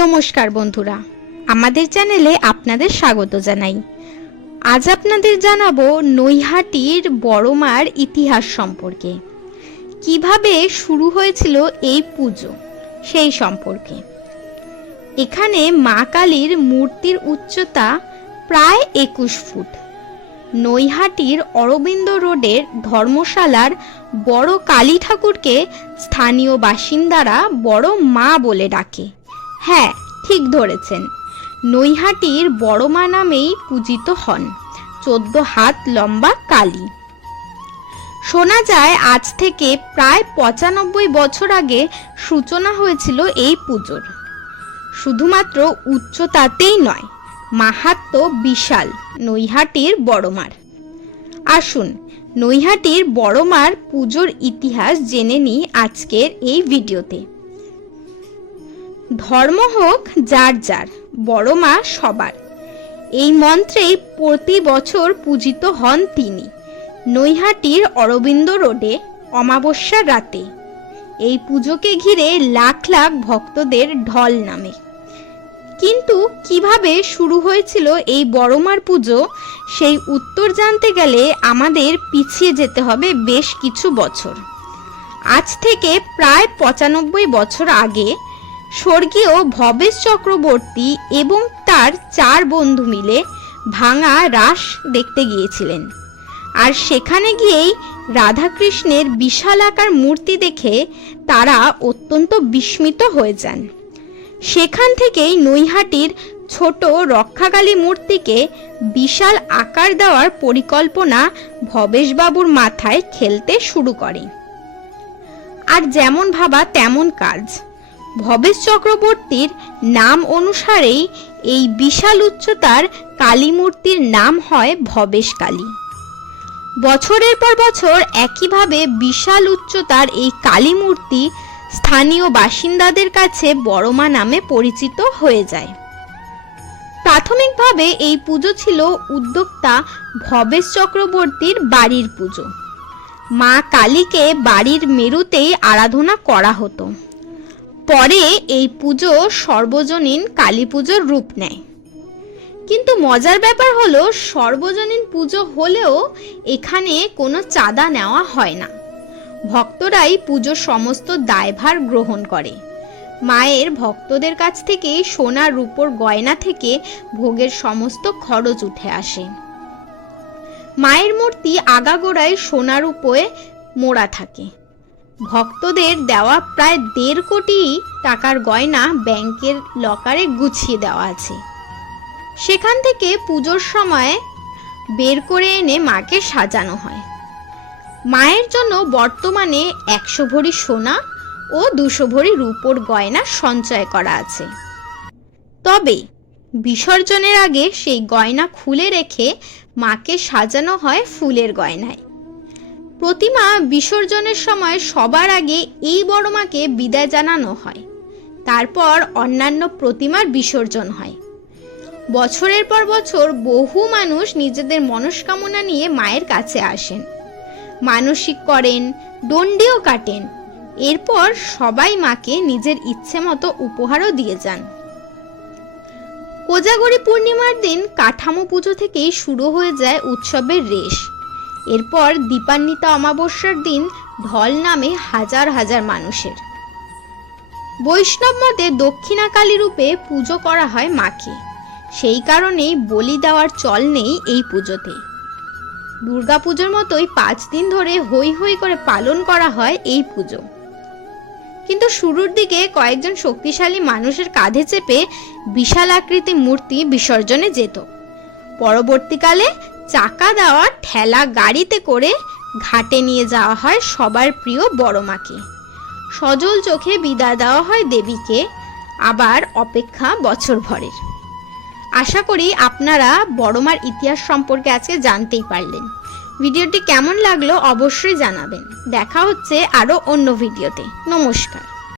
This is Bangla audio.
নমস্কার বন্ধুরা, আমাদের চ্যানেলে আপনাদের স্বাগত জানাই। আজ আপনাদের জানাব নৈহাটির বড়মার ইতিহাস সম্পর্কে। কীভাবে শুরু হয়েছিল এই পুজো, সেই সম্পর্কে। এখানে মা কালীর মূর্তির উচ্চতা প্রায় একুশ ফুট। নৈহাটির অরবিন্দ রোডের ধর্মশালার বড় কালী ঠাকুরকে স্থানীয় বাসিন্দারা বড় মা বলে ডাকে। হ্যাঁ ঠিক ধরেছেন। নৈহাটির বড় মা নামেই পূজিত হন। চোদ্দ হাত লম্বা কালী। শোনা যায়, আজ থেকে প্রায় পঁচানব্বই বছর আগে সূচনা হয়েছিল এই পুজোর। শুধুমাত্র উচ্চতাতেই নয় মাহাত্ম বিশাল নৈহাটির বড়মার। আসুন, নৈহাটির বড়মার পুজোর ইতিহাস জেনে নিই আজকের এই ভিডিওতে। ধর্ম হোক যার যার, বড় মা সবার। এই মন্ত্রেই প্রতি বছর পূজিত হন তিনি। নৈহাটির অরবিন্দ রোডে অমাবস্যার রাতে। এই পুজোকে ঘিরে লাখ লাখ ভক্তদের ঢল নামে। কিন্তু কীভাবে শুরু হয়েছিল এই বড়মার পুজো, সেই উত্তর জানতে গেলে আমাদের পিছিয়ে যেতে হবে বেশ কিছু বছর। আজ থেকে প্রায় পঁচানব্বই বছর আগে স্বর্গীয় ভবেশ চক্রবর্তী এবং তার চার বন্ধু মিলে ভাঙা রাস দেখতে গিয়েছিলেন। আর সেখানে গিয়েই রাধাকৃষ্ণের বিশাল আকার মূর্তি দেখে তারা অত্যন্ত বিস্মিত হয়ে যান। সেখান থেকেই নৈহাটির ছোট রক্ষাকালী মূর্তিকে বিশাল আকার দেওয়ার পরিকল্পনা ভবেশবাবুর মাথায় খেলতে শুরু করে। আর যেমন ভাবা তেমন কাজ। ভবেশ চক্রবর্তীর নাম অনুসারেই এই বিশাল উচ্চতার কালী মূর্তির নাম হয় ভবেশ কালী। বছরের পর বছর একইভাবে বিশাল উচ্চতার এই কালী মূর্তি স্থানীয় বাসিন্দাদের কাছে বড়মা নামে পরিচিত হয়ে যায়। প্রাথমিকভাবে এই পুজো ছিল উদ্যোক্তা ভবেশ চক্রবর্তীর বাড়ির পুজো। মা কালীকে বাড়ির মেরুতেই আরাধনা করা হতো। পরে এই পুজো সর্বজনীন কালী পুজোর রূপ নেয়। কিন্তু মজার ব্যাপার হলো, সর্বজনীন পুজো হলেও এখানে কোনো চাঁদা নেওয়া হয় না। ভক্তরাই পুজোর সমস্ত দায়ভার গ্রহণ করে। মায়ের ভক্তদের কাছ থেকে সোনার রূপোর গয়না থেকে ভোগের সমস্ত খরচ উঠে আসে। মায়ের মূর্তি আগাগোড়ায় সোনার উপরে মোড়া থাকে। ভক্তদের দেওয়া প্রায় দেড় কোটি টাকার গয়না ব্যাংকের লকারে গুছিয়ে দেওয়া আছে। সেখান থেকে পুজোর সময় বের করে এনে মাকে সাজানো হয়। মায়ের জন্য বর্তমানে একশো ভরি সোনা ও দুশো ভরি রূপোর গয়না সঞ্চয় করা আছে। তবে বিসর্জনের আগে সেই গয়না খুলে রেখে মাকে সাজানো হয় ফুলের গয়নায়। প্রতিমা বিসর্জনের সময় সবার আগে এই বড় মাকে বিদায় জানানো হয়। তারপর অন্যান্য প্রতিমার বিসর্জন হয়। বছরের পর বছর বহু মানুষ নিজেদের মনস্কামনা নিয়ে মায়ের কাছে আসেন। মানসিক করেন, দণ্ডিও কাটেন। এরপর সবাই মাকে নিজের ইচ্ছে মতো উপহারও দিয়ে যান। কোজাগরি পূর্ণিমার দিন কাঠামো পুজো থেকেই শুরু হয়ে যায় উৎসবের রেশ। এরপর দীপান্বিতা অমাবস্যার দিন ঢল নামে হাজার হাজার মানুষের। বৈষ্ণব মতে দক্ষিণাকালী রূপে পুজো করা হয় মাকে। সেই কারণেই বলি দেওয়ার চল নেই এই পুজোতে। দুর্গাপুজোর মতোই পাঁচ দিন ধরে হই হই করে পালন করা হয় এই পুজো। কিন্তু শুরুর দিকে কয়েকজন শক্তিশালী মানুষের কাঁধে চেপে বিশাল আকৃতি মূর্তি বিসর্জনে যেত। পরবর্তীকালে চাকা দেওয়া ঠেলা গাড়িতে করে ঘাটে নিয়ে যাওয়া হয় সবার প্রিয় বড় মাকে। সজল চোখে বিদায় দেওয়া হয় দেবীকে, আবার অপেক্ষা বছর ভরের। আশা করি আপনারা বড়মার ইতিহাস সম্পর্কে আজকে জানতেই পারলেন। ভিডিওটি কেমন লাগল অবশ্যই জানাবেন। দেখা হচ্ছে আরও অন্য ভিডিওতে। নমস্কার।